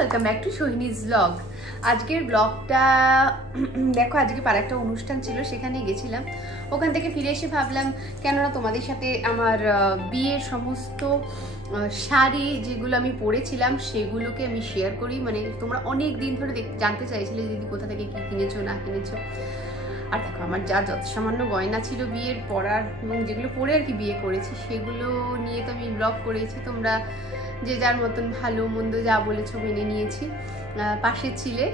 Welcome back to Sohini's blog. আজকের ব্লগটা দেখো, আজকে পার একটা অনুষ্ঠান ছিল, সেখানে গেছিলাম। ওখান থেকে ফিরে এসে ভাবলাম কেননা তোমাদের সাথে আমার বিয়ের সমস্ত শাড়ি যেগুলো আমি পরেছিলাম সেগুলোকে আমি শেয়ার করি। মানে তোমরা অনেক দিন ধরে জানতে চাইছিলে দিদি কোথা থেকে কি কিনেছো না কিনেছো। আর দেখো, আমার যা যত সামান্য গয়না ছিল বিয়ের পরার এবং যেগুলো পরে আর কি বিয়ে করেছি সেগুলো নিয়ে তো আমি ব্লগ করেছি। তোমরা যে যার মতন ভালো মন্দ যা বলেছো মেনে নিয়েছি। পাশে ছিলে,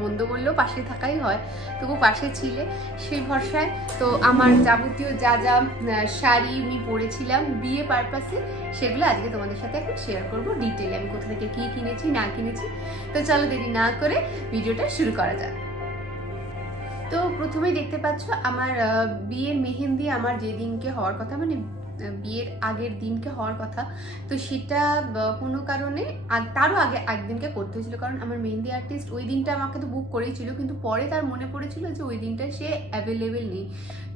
মন্দ বললেও পাশে থাকাই হয়, তবু পাশে ছিলে সেই ভরসায়। তো আমার যাবতীয় যা যা শাড়ি আমি পরেছিলাম বিয়ে পারপাসে সেগুলো আজকে তোমাদের সাথে এখন শেয়ার করবো ডিটেলে, আমি কোথা থেকে কি কিনেছি না কিনেছি। তো চলো দেরি না করে ভিডিওটা শুরু করা যাক। তো প্রথমেই দেখতে পাচ্ছ আমার বিয়ের মেহেন্দি আমার যেদিনকে হওয়ার কথা, মানে বিয়ের আগের দিনকে হওয়ার কথা, তো সেটা কোনো কারণে তারও আগে একদিনকে করতে হয়েছিল। কারণ আমার মেহেন্দি আর্টিস্ট ওই দিনটা আমাকে তো বুক করেছিল, কিন্তু পরে তার মনে পড়েছিল যে ওই দিনটা সে অ্যাভেলেবেল নেই।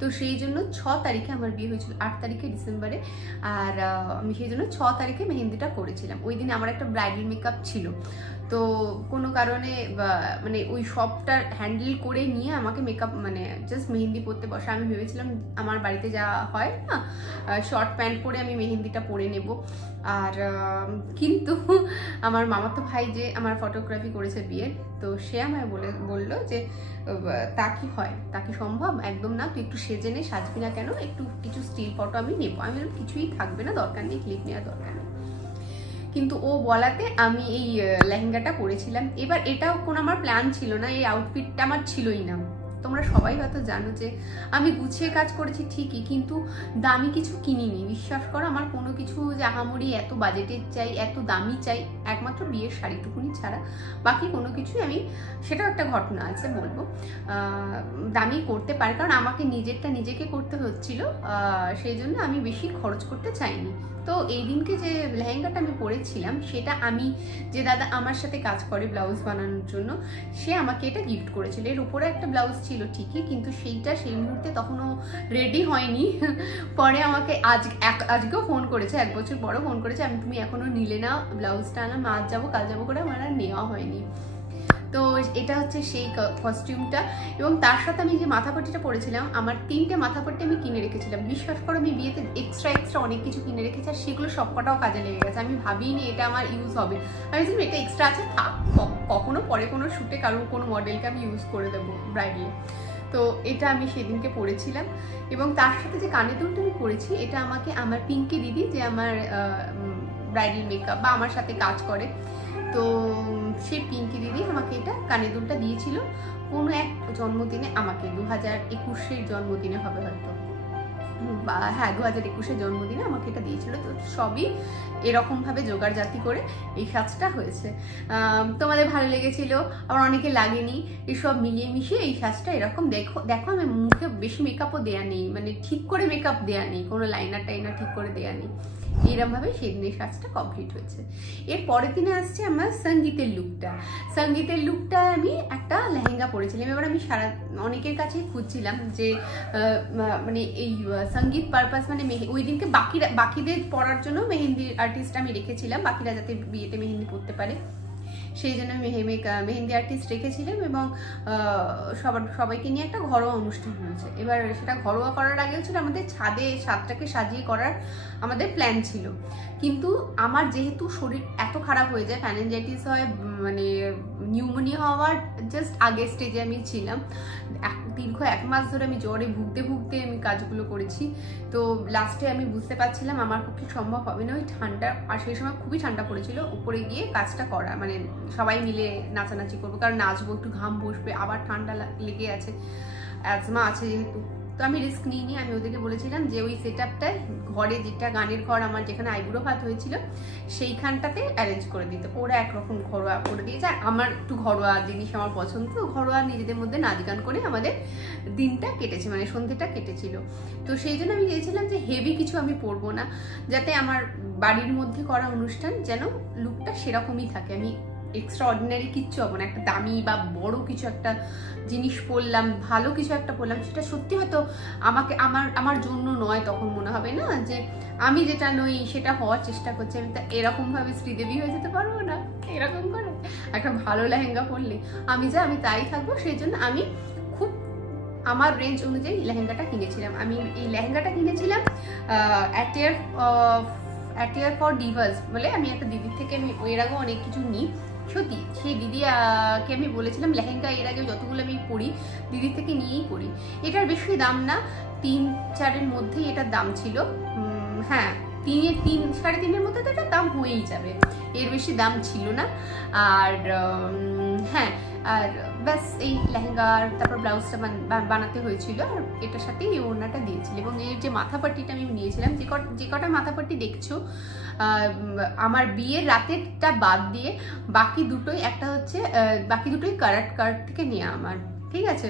তো সেই জন্য 6 তারিখে আমার বিয়ে হয়েছিল, 8 তারিখে ডিসেম্বরে। আর আমি সেই জন্য 6 তারিখে মেহেন্দিটা করেছিলাম। ওই দিন আমার একটা ব্রাইডাল মেকআপ ছিল, তো কোনো কারণে মানে ওই সবটা হ্যান্ডেল করে নিয়ে আমাকে মেকআপ মানে জাস্ট মেহেন্দি পরতে বসা। আমি ভেবেছিলাম আমার বাড়িতে যা হয় না, শর্ট প্যান্ট পরে আমি মেহেন্দিটা পরে নেব। আর কিন্তু আমার মামাতো ভাই যে আমার ফটোগ্রাফি করেছে বিয়ের, তো সে আমায় বললো যে তা কি হয়, তা কি সম্ভব, একদম না, তুই একটু সেজে নে, সাজবি না কেন, একটু কিছু স্টিল ফটো আমি নেবো। আমি বললাম কিছুই থাকবে না, দরকার নেই, ক্লিপ নেওয়ার দরকার নেই। কিন্তু ও বলাতে আমি এই লেহেঙ্গাটা পরেছিলাম। এবার এটাও কোনো আমার প্ল্যান ছিল না, এই আউটফিটটা আমার ছিলই না। তোমরা সবাই হয়তো জানো যে আমি গুছিয়ে কাজ করেছি ঠিকই, কিন্তু দামি কিছু কিনিনি। বিশ্বাস করো, আমার কোনো কিছু যে আহামরি এত বাজেটের চাই, এত দামি চাই, একমাত্র বিয়ের শাড়িটুকুনি ছাড়া বাকি কোনো কিছুই আমি, সেটাও একটা ঘটনা আছে বলবো, দামি করতে পারি। কারণ আমাকে নিজেরটা নিজেকে করতে হচ্ছিল, সেই জন্য আমি বেশি খরচ করতে চাইনি। তো এই দিনকে যে লেহেঙ্গাটা আমি পরেছিলাম সেটা আমি, যে দাদা আমার সাথে কাজ করে ব্লাউজ বানানোর জন্য, সে আমাকে এটা গিফট করেছিল। এর উপরে একটা ব্লাউজ ছিল ঠিকই, কিন্তু সেইটা সেই মুহূর্তে তখনও রেডি হয়নি। পরে আমাকে আজকেও ফোন করেছে, 1 বছর পরও ফোন করেছে, তুমি এখনো নিলে না ব্লাউজটা, আনা আজ যাবো কাল যাবো করে আমার আর নেওয়া হয়নি। তো এটা হচ্ছে সেই কস্টিউমটা। এবং তার সাথে আমি যে মাথাপট্টিটা পরেছিলাম, আমার 3টে মাথাপট্টি আমি কিনে রেখেছিলাম। বিশ্বাস করো, আমি বিয়েতে এক্সট্রা অনেক কিছু কিনে রেখেছি, আর সেগুলো সবকটাও কাজে লেগে গেছে। আমি ভাবিনি এটা আমার ইউজ হবে, আমি ভাবছিলাম এটা এক্সট্রা আছে, থাক, কখনো পরে কোনো শ্যুটে কারোর কোনো মডেলকে আমি ইউজ করে দেবো ব্রাইডালে। তো এটা আমি সেদিনকে পরেছিলাম। এবং তার সাথে যে কানের দুলটা আমি পরেছি, এটা আমাকে আমার পিঙ্কি দিদি, যে আমার ব্রাইডাল মেকআপ বা আমার সাথে কাজ করে, তো সেই পিঙ্কি দিদি আমাকে এটা কানের দুলটা দিয়েছিল কোনো এক জন্মদিনে, আমাকে 2021-এর জন্মদিনে হবে হয়তো, বা হ্যাঁ 2021-এর জন্মদিনে আমাকে এটা দিয়েছিল। তো সবই এরকম ভাবে জোগাড় জাতি করে এই সাজটা হয়েছে। তোমাদের ভালো লেগেছিল, আবার অনেকে লাগেনি। এসব মিলিয়ে মিশিয়ে এই সাজটা এরকম। দেখো আমি মুখে বেশি মেকআপও দেয়া নেই, মানে ঠিক করে মেকআপ দেয়া নেই, কোনো লাইনার টাইনার ঠিক করে দেয়া নেই। এরকম ভাবে সেদিন এই সাজটা কমপ্লিট হয়েছে। এর পরের দিনে আসছে আমার সঙ্গীতের লুকটা। সঙ্গীতের লুকটা আমি একটা লেহেঙ্গা পরেছিলাম। এবার আমি অনেকের কাছেই খুঁজছিলাম যে মানে এই সঙ্গীত পারপাস, মানে ওই দিনকে বাকিদের পরার জন্য মেহেন্দি আর্টিস্ট আমি রেখেছিলাম, বাকিরা যাতে বিয়েতে মেহেন্দি পরতে পারে, সেই জন্য মেহেন্দি আর্টিস্ট রেখেছিলাম। এবং সবাইকে নিয়ে একটা ঘরোয়া অনুষ্ঠান হয়েছে। এবার সেটা ঘরোয়া করার আগেও ছিল আমাদের ছাদটাকে সাজিয়ে করার আমাদের প্ল্যান ছিল। কিন্তু আমার যেহেতু শরীর এত খারাপ হয়ে যায়, ফ্যানেঞ্জাইটিস হয়, মানে নিউমোনিয়া হওয়ার জাস্ট আগের স্টেজে আমি ছিলাম। দীর্ঘ 1 মাস ধরে আমি জ্বরে ভুগতে আমি কাজগুলো করেছি। তো লাস্টে আমি বুঝতে পারছিলাম আমার পক্ষে সম্ভব হবে না, ওই ঠান্ডা, আর সেই সময় খুবই ঠান্ডা পড়েছিল, উপরে গিয়ে কাজটা করা, মানে সবাই মিলে নাচানাচি করবো, কারণ নাচবো, একটু ঘাম বসবে, আবার ঠান্ডা লেগে আছে, অ্যাজমা আছে যেহেতু। তো আমি রিস্ক নিইনি। আমি ওদেরকে বলেছিলাম যে ওই সেট আপটায় ঘরে, যেটা গানের ঘর আমার, যেখানে আইবুড়ো ভাত হয়েছিল সেইখানটাতে অ্যারেঞ্জ করে দিতে। ওরা একরকম ঘরোয়া করে দিয়েছে, আমার একটু ঘরোয়া জিনিস আমার পছন্দ, ঘরোয়া নিজেদের মধ্যে নাচ গান করে আমাদের দিনটা কেটেছে, মানে সন্ধ্যেটা কেটেছিল। তো সেই জন্য আমি চেয়েছিলাম যে হেভি কিছু আমি পরবো না, যাতে আমার বাড়ির মধ্যে করা অনুষ্ঠান যেন লুকটা সেরকমই থাকে। আমি এক্সট্রা অর্ডিনারি কিচ্ছু হবো না, একটা দামি বা বড় কিছু একটা জিনিস পরলাম, ভালো কিছু একটা পরলাম, সেটা সত্যি হয়তো আমাকে আমার জন্য নয়। তখন মনে হবে না যে আমি যেটা নই সেটা হওয়ার চেষ্টা করছি। আমি তা এরকম ভাবে শ্রীদেবী হয়ে যেতে পারবো না এরকম করে একটা ভালো লেহেঙ্গা পরলে। আমি তাই থাকবো। সেই জন্য আমি খুব আমার রেঞ্জ অনুযায়ী লেহেঙ্গাটা কিনেছিলাম। আমি এই লেহেঙ্গাটা কিনেছিলাম অ্যাটিয়ার ফর ডিভাস বলে, আমি একটা দিদির থেকে, আমি এর আগেও অনেক কিছু নিই সত্যি, সেই দিদিকে আমি বলেছিলাম লেহেঙ্গা এর আগে যতগুলো আমি পরি দিদির থেকে নিয়েই পরি। এটার বেশি দাম না, 3-4-এর মধ্যেই এটার দাম ছিল। হ্যাঁ, 3-3.5-এর মধ্যে তো এটার দাম হয়েই যাবে, এর বেশি দাম ছিল না। আর হ্যাঁ, আর ব্যাস এই লেহেঙ্গার তারপর ব্লাউজটা বানাতে হয়েছিল, আর এটার সাথে এই ওড়নাটা দিয়েছিল। এবং এর যে মাথাপাট্টিটা আমি নিয়েছিলাম, যে কটা মাথাপাট্টি দেখছো আমার বিয়ের রাতেরটা বাদ দিয়ে বাকি দুটোই, একটা হচ্ছে বাকি দুটোই কার্ট থেকে নেওয়া আমার, ঠিক আছে?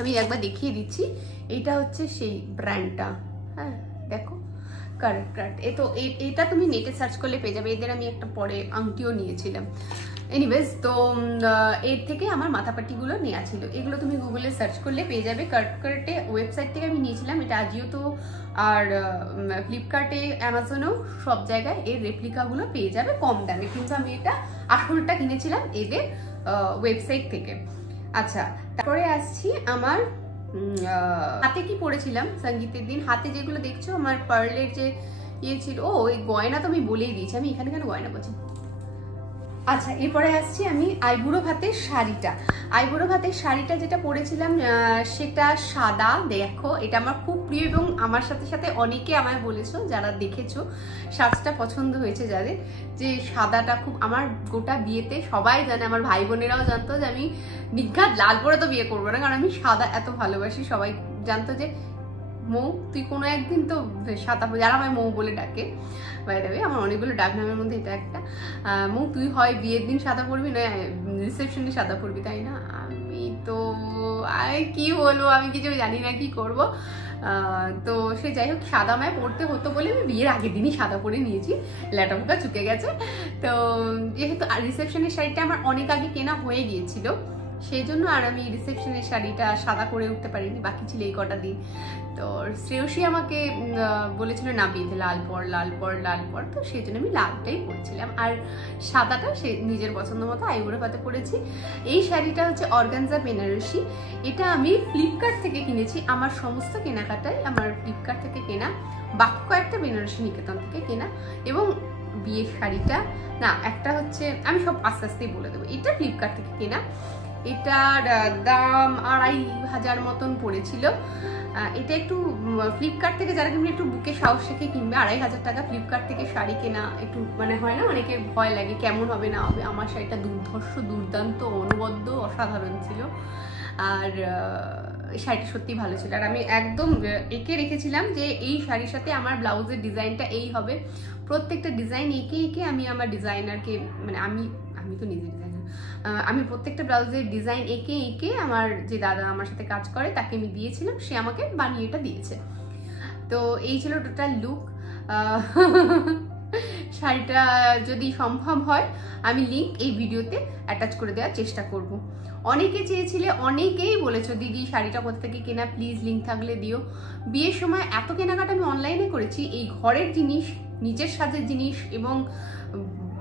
আমি একবার দেখিয়ে দিচ্ছি। এইটা হচ্ছে সেই ব্র্যান্ডটা, হ্যাঁ দেখো, কার্ট। এটা তুমি নেটে সার্চ করলে পেয়ে যাবে। এদের আমি একটা পরে আংটিও নিয়েছিলাম। এনিওয়েজ, তো এর থেকে আমার মাথাপাট্টিগুলো নেওয়া ছিল। এগুলো তুমি গুগলে সার্চ করলে পেয়ে যাবে। কার্টে ওয়েবসাইট থেকে আমি নিয়েছিলাম, এটা আজিও তো, আর ফ্লিপকার্টে, অ্যামাজনেও সব জায়গায় এর রেপ্লিকাগুলো পেয়ে যাবে কম দামে। কিন্তু আমি এটা আসলটা কিনেছিলাম এদের ওয়েবসাইট থেকে। আচ্ছা, তারপরে আসছি আমার হাতে কি পরেছিলাম সঙ্গীতের দিন। হাতে যেগুলো দেখছো আমার পার্লের যে ইয়ে ছিল, এই গয়না তো আমি বলেই দিয়েছি, আমি এখানে কেন গয়না বলছি। আচ্ছা, এরপরে আসছি আমি আইবুড়ো ভাতের শাড়িটা যেটা পরেছিলাম সেটা সাদা। দেখো, এটা আমার খুব প্রিয় এবং আমার সাথে সাথে অনেকে আমায় বলেছো, যারা দেখেছো সাজটা পছন্দ হয়েছে যাদের, যে সাদাটা খুব আমার গোটা বিয়েতে সবাই জানে, আমার ভাই বোনেরাও জানতো যে আমি নিঘাত লাল পরে তো বিয়ে করবো না, কারণ আমি সাদা এত ভালোবাসি। সবাই জানতো যে মৌ তুই কোনো একদিন তো সাদা, যারা আমায় মৌ বলে ডাকে, বাইরে আমার অনেকগুলো ডাক নামের মধ্যে এটা একটা। মৌ তুই হয় বিয়ের দিন সাদা পরবি না রিসেপশনে সাদা পরবি, তাই না? আমি তো কি বলবো, আমি কিছু জানি না কি করব। তো সে যাই হোক, সাদা মায় পরতে হতো বলে আমি বিয়ের আগের দিনই সাদা পরে নিয়েছি, ল্যাটা পোকা চুকে গেছে। তো যেহেতু রিসেপশনের শাড়িটা আমার অনেক আগে কেনা হয়ে গিয়েছিল, সেই জন্য আর আমি রিসেপশনের শাড়িটা সাদা করে উঠতে পারিনি, বাকি ছিল এই কটা দিন। তো শ্রেয়সী আমাকে বলেছিল না বিয়েতে লাল পর, তো সেই জন্য আমি লালটাই পরেছিলাম, আর সাদাটা সে নিজের পছন্দ মতো আইবুড়ো ভাতে পরেছি। এই শাড়িটা হচ্ছে অর্গানজা বেনারসি। এটা আমি ফ্লিপকার্ট থেকে কিনেছি। আমার সমস্ত কেনাকাটাই আমার ফ্লিপকার্ট থেকে কেনা, বাকি কয়েকটা বেনারসি নিকেতন থেকে কেনা। এবং বিয়ের শাড়িটা না, একটা হচ্ছে, আমি সব আস্তে আস্তেই বলে দেবো। এটা ফ্লিপকার্ট থেকে কেনা, এটার দাম 2500 মতন পড়েছিল। এটা একটু ফ্লিপকার্ট থেকে যারা কিনবে একটু বুকে সাহস রেখে কিনবে। 2500 টাকা ফ্লিপকার্ট থেকে শাড়ি কেনা একটু মানে হয় না, অনেকের ভয় লাগে কেমন হবে না হবে। আমার শাড়িটা দুর্দান্ত, অনবদ্য, অসাধারণ ছিল। আর শাড়িটা সত্যি ভালো ছিল। আর আমি একদম এঁকে রেখেছিলাম যে এই শাড়ির সাথে আমার ব্লাউজের ডিজাইনটা এই হবে। প্রত্যেকটা ডিজাইন এঁকে আমি আমার ডিজাইনারকে, মানে আমি তো নিজে ডিজাইনার, আমি প্রত্যেকটা ব্লাউজের ডিজাইন এঁকে আমার যে দাদা আমার সাথে কাজ করে তাকে আমি দিয়েছিলাম, সে আমাকে বানিয়ে এটা দিয়েছে। তো এই ছিল টোটাল লুক। শাড়িটা যদি সম্ভব হয় আমি লিঙ্ক এই ভিডিওতে অ্যাটাচ করে দেওয়ার চেষ্টা করব। অনেকে চেয়েছিলে, অনেকেই বলেছো দিদি শাড়িটা কোথা থেকে কেনা, প্লিজ লিঙ্ক থাকলে দিও। বিয়ের সময় এত কেনাকাটা আমি অনলাইনে করেছি, এই ঘরের জিনিস, নিজের সাজের জিনিস এবং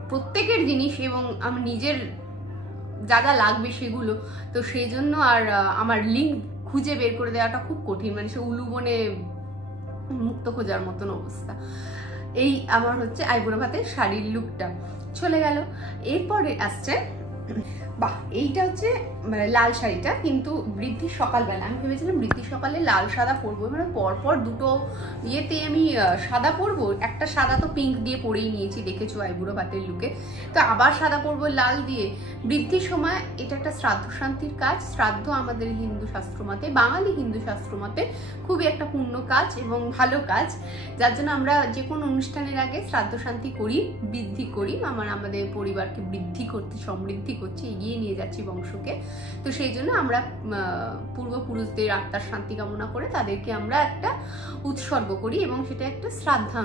প্রত্যেকের জিনিস এবং আমার নিজের যা যা লাগবে সেগুলো, তো সেই জন্য আর আমার লিঙ্ক খুঁজে বের করে দেওয়াটা খুব কঠিন, মানে সে উলুবনে মুক্ত খোঁজার মতন অবস্থা। এই আমার হচ্ছে আইবুড়ো ভাতের শাড়ির লুকটা চলে গেল। এরপরে আসছে, বাহ, এইটা হচ্ছে লাল শাড়িটা, কিন্তু বৃদ্ধির সকালবেলা আমি ভেবেছিলাম বৃদ্ধির সকালে লাল সাদা পরবো, মানে পরপর দুটো ইয়েতে আমি সাদা পরবো। একটা সাদা তো পিঙ্ক দিয়ে পরেই নিয়েছি, দেখেছো আইবুড়ো ভাতের লুকে, তো আবার সাদা পরবো লাল দিয়ে। বৃদ্ধির সময় এটা একটা শ্রাদ্ধ শান্তির কাজ। শ্রাদ্ধ আমাদের হিন্দু শাস্ত্র মতে, বাঙালি হিন্দু শাস্ত্র মতে খুবই একটা পূর্ণ কাজ এবং ভালো কাজ, যার জন্য আমরা যে কোনো অনুষ্ঠানের আগে শ্রাদ্ধ শান্তি করি, বৃদ্ধি করি, আমাদের পরিবারকে বৃদ্ধি করতে, সমৃদ্ধি করছি, এগিয়ে নিয়ে যাচ্ছি বংশকে। তো সেই জন্য আমরা পূর্বপুরুষদের আত্মার শান্তি কামনা করে তাদেরকে আমরা একটা উৎসর্গ করি এবং সেটা একটা শ্রাদ্ধা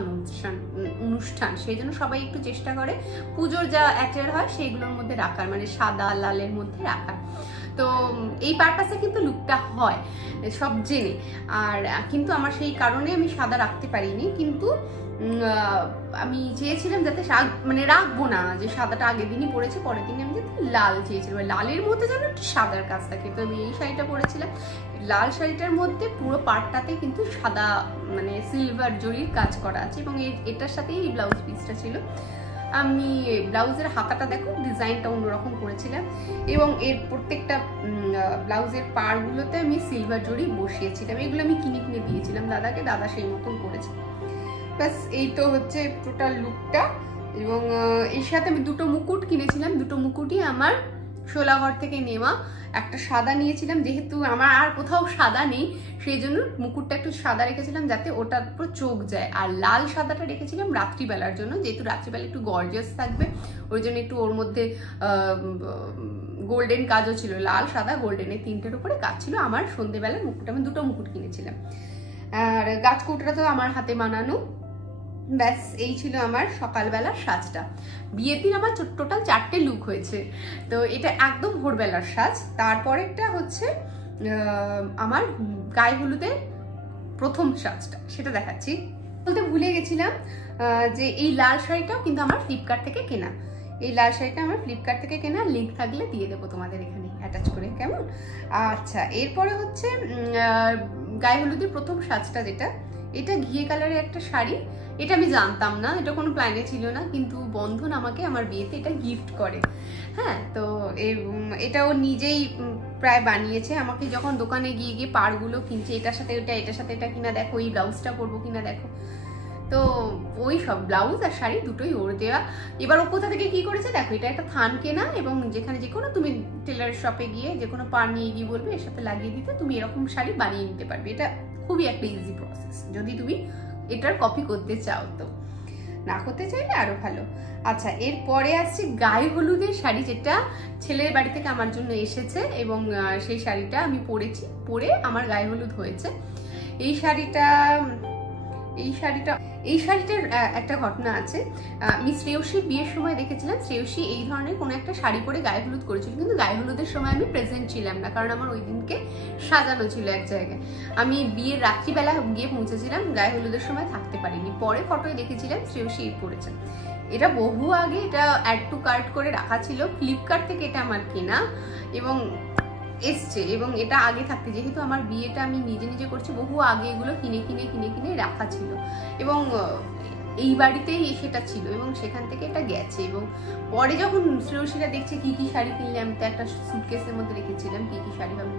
অনুষ্ঠান। সেই জন্য সবাই একটু চেষ্টা করে পুজোর যা অ্যাটেয়ার হয় সেইগুলোর মধ্যে রাখার, মানে সাদা লালের মধ্যে রাখার। তো এই পারপাসে কিন্তু লুকটা হয় সব জেনে, আর কিন্তু আমার সেই কারণে আমি সাদা রাখতে পারিনি। কিন্তু আমি চেয়েছিলাম যাতে মানে রাখবো না যে সাদাটা আগের দিনই পরেছি, পরের দিনে আমি যাতে লাল চেয়েছিলাম, লালের মধ্যে যেন একটু সাদার কাজ থাকে। তো আমি এই শাড়িটা পরেছিলাম। লাল শাড়িটার মধ্যে পুরো পাড়টাতে কিন্তু সাদা মানে সিলভার জরির কাজ করা আছে এবং এটার সাথেই এই ব্লাউজ পিসটা ছিল। আমি ব্লাউজের হাতাটা দেখো, ডিজাইনটা অন্যরকম করেছিলাম এবং এর প্রত্যেকটা ব্লাউজের পাড়গুলোতে আমি সিলভার জরি বসিয়েছিলাম। এগুলো আমি কিনে দিয়েছিলাম দাদাকে, দাদা সেই মতন করেছে। ব্যাস এই তো হচ্ছে টোটাল লুকটা। এবং এর সাথে আমি দুটো মুকুট কিনেছিলাম, দুটো মুকুটই আমার শোলাঘর থেকে নেওয়া। একটা সাদা নিয়েছিলাম, যেহেতু আমার আর কোথাও সাদা নেই সেই জন্য মুকুটটা একটু সাদা রেখেছিলাম যাতে ওটার উপর চোখ যায়। আর লাল সাদাটা রেখেছিলাম রাত্রিবেলার জন্য, যেহেতু রাত্রিবেলা একটু গর্জিয়াস থাকবে ওই জন্য একটু ওর মধ্যে গোল্ডেন কাজও ছিল, লাল সাদা গোল্ডেনের তিনটের উপরে কাজ ছিল। আমার সন্ধ্যেবেলার মুকুট, আমি দুটো মুকুট কিনেছিলাম। আর গাছকুটটা তো আমার হাতে বানানো। ব্যাস এই ছিল আমার সকালবেলার সাজটা। বিয়ের দিন আমার টোটাল 4টে লুক হয়েছে, তো এটা একদম ভোরবেলার সাজ। তারপরেরটা হচ্ছে আমার গায়ে হলুদের প্রথম সাজটা, সেটা দেখাচ্ছি। বলতে ভুলে গেছিলাম যে এই লাল শাড়িটাও কিন্তু আমার ফ্লিপকার্ট থেকে কেনা। এই লাল শাড়িটা আমার ফ্লিপকার্ট থেকে কেনা, লিঙ্ক থাকলে দিয়ে দেবো তোমাদের এখানে অ্যাটাচ করে, কেমন? আচ্ছা, এরপরে হচ্ছে গায়ে হলুদের প্রথম সাজটা, যেটা এটা ঘিয়ে কালারের একটা শাড়ি। এটা আমি জানতাম না, এটা কোনো প্ল্যানে ছিল না, কিন্তু বন্ধন আমাকে আমার বিয়েতে এটা গিফট করে। হ্যাঁ, তো এটাও নিজেই প্রায় বানিয়েছে। আমাকে যখন দোকানে গিয়ে পাড়গুলো কিনছে, এটার সাথে ওটা, এটার সাথে এটা কিনা দেখো, এই ব্লাউজটা পরবো কিনা দেখো, তো ওই সব ব্লাউজ আর শাড়ি দুটোই ওর দেওয়া। এবার ও কোথা থেকে কি করেছে দেখো, এটা একটা থান কেনা এবং যেখানে যে কোনো তুমি টেলার শপে গিয়ে যে কোনো পাড় নিয়ে গিয়ে বলবে এর সাথে লাগিয়ে দিতে, তুমি এরকম শাড়ি বানিয়ে নিতে পারবে। এটা খুবই একটা ইজি প্রসেস, যদি তুমি এটার কপি করতে চাও। তো না করতে চাইলে আরো ভালো। আচ্ছা, এরপরে আসছে গায়ে হলুদের শাড়ি, যেটা ছেলের বাড়ি থেকে আমার জন্য এসেছে এবং সেই শাড়িটা আমি পরেছি, পরে আমার গায়ে হলুদ হয়েছে। এই শাড়িটার একটা ঘটনা আছে। আমি শ্রেয়সীর বিয়ের সময় দেখেছিলাম শ্রেয়সী এই ধরনের কোনো একটা শাড়ি পরে গায়ে হলুদ করেছিল, কিন্তু গায়ে হলুদের সময় আমি প্রেজেন্ট ছিলাম না, কারণ আমার ওই দিনকে সাজানো ছিল এক জায়গায়। আমি বিয়ের রাত্রিবেলা গিয়ে পৌঁছেছিলাম, গায়ে হলুদের সময় থাকতে পারিনি। পরে ফটোয় দেখেছিলাম শ্রেয়সী এই পরেছেন। এটা বহু আগে এটা অ্যাড টু কার্ট করে রাখা ছিল, ফ্লিপকার্ট থেকে এটা আমার কেনা এবং এসছে। এবং এটা আগে থাকতে, যেহেতু আমার বিয়েটা আমি নিজে করছি, বহু আগে এগুলো কিনে রাখা ছিল এবং এই বাড়িতেই সেটা ছিল এবং সেখান থেকে এটা গেছে। এবং পরে যখন শ্রেয়সীরা দেখছে কি কি শাড়ি কিনলে, আমি তো একটা সুটকেসের মধ্যে রেখেছিলাম কি কি শাড়ি হবে,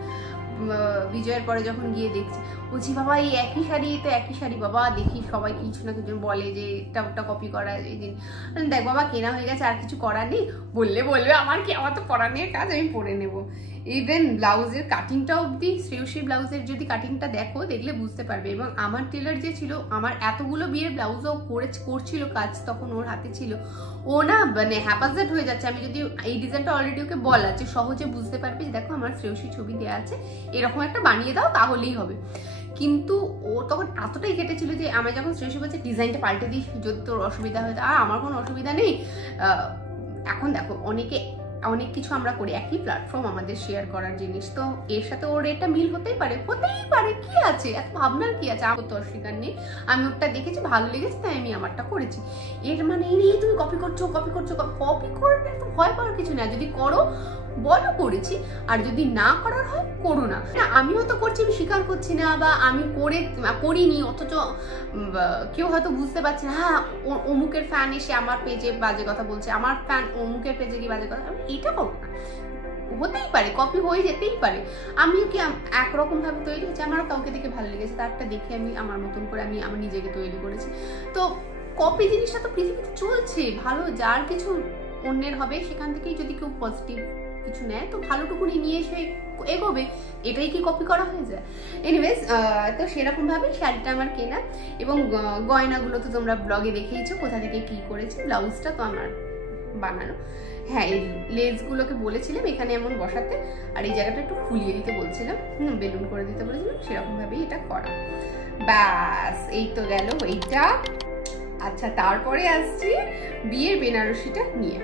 বিজয়ের পরে যখন গিয়ে দেখছি, বলছি বাবা এই একই শাড়ি, তো একই শাড়ি বাবা, দেখি সবাই কিছু না কিছু বলে যে এটা ওটা কপি করা। এই দিন দেখ বাবা কেনা হয়ে গেছে, আর কিছু করার নেই, বলবে আমার কি, আমার তো পরা নিয়ে কাজ, আমি পরে নেবো। ইভেন ব্লাউজের কাটিংটা অবধি, শ্রেয়সীর ব্লাউজের যদি কাটিংটা দেখো, দেখলে বুঝতে পারবে। এবং আমার টেলার যে ছিল, আমার এতগুলো বিয়ের ব্লাউজও করছিল কাজ, তখন ওর হাতে ছিল। ও না মানে হ্যাপাজার্ড হয়ে যাচ্ছে। আমি যদি এই ডিজাইনটা অলরেডি ওকে বলা যে সহজে বুঝতে পারবে যে দেখো আমার শ্রেয়সী ছবি দেওয়া আছে, এরকম একটা বানিয়ে দাও তাহলেই হবে। কিন্তু ও তখন এতটাই কেটেছিল যে আমি যখন শ্রেয়সী বলছে ডিজাইনটা পাল্টে দিই যদি তোর অসুবিধা হয়, আর আমার কোনো অসুবিধা নেই। এখন দেখো অনেক কিছু আমরা করি, একই প্ল্যাটফর্ম আমাদের শেয়ার করার জিনিস, তো এর সাথে ওর এটা মিল হতেই পারে, কি আছে, এত ভাবনার কি আছে? আমার তো অস্বীকার নেই, আমি ওরটা দেখেছি, ভালো লেগেছে, তাই আমি আমারটা করেছি। এর মানে এই নেই তুমি কপি করছো, কপি করবে তো ভয় পাওয়ার কিছু না। যদি করো বলো করেছি, আর যদি না করার হয় করো না। আমিও তো করছি, আমি স্বীকার করছি না, বা আমি করিনি, অথচ কেউ হয়তো বুঝতে পারছে না, হ্যাঁ অমুকের ফ্যান এসে আমার পেজে বাজে কথা বলছে, আমার ফ্যান অমুকের পেজে গিয়ে বাজে কথা, এটা করো না। হতেই পারে, কপি হয়ে যেতেই পারে। আমিও কি একরকম ভাবে তৈরি হয়েছে, আমারও কাউকে দেখে ভালো লেগেছে, তারটা দেখে আমি আমার মতন করে আমি আমার নিজেকে তৈরি করেছি। তো কপি জিনিসটা তো পৃথিবীতে চলছে, ভালো যার কিছু অন্যের হবে সেখান থেকেই যদি কেউ পজিটিভ কিছু নেয় তো ভালোটুকুনি নিয়ে সে এগোবে, এটাই কি কপি করা হয়ে যায়? এনিওয়েজ, তো সেরকম ভাবে শাড়িটা আমার কেনা, এবং গয়নাগুলো তো তোমরা ব্লগে দেখেইছো কোথা থেকে কি করেছি। ব্লাউজটা তো আমার বানানো। হ্যাঁ, এই লেসগুলোকে বলেছিলাম এখানে এমন বসাতে, আর এই জায়গাটা একটু ফুলিয়ে দিতে বলছিলাম, বেলুন করে দিতে বলেছিলাম, সেরকম ভাবেই এটা করা। ব্যাস, এই তো গেল এইটা। আচ্ছা, তারপরে আসছি বিয়ের বেনারসিটা নিয়ে।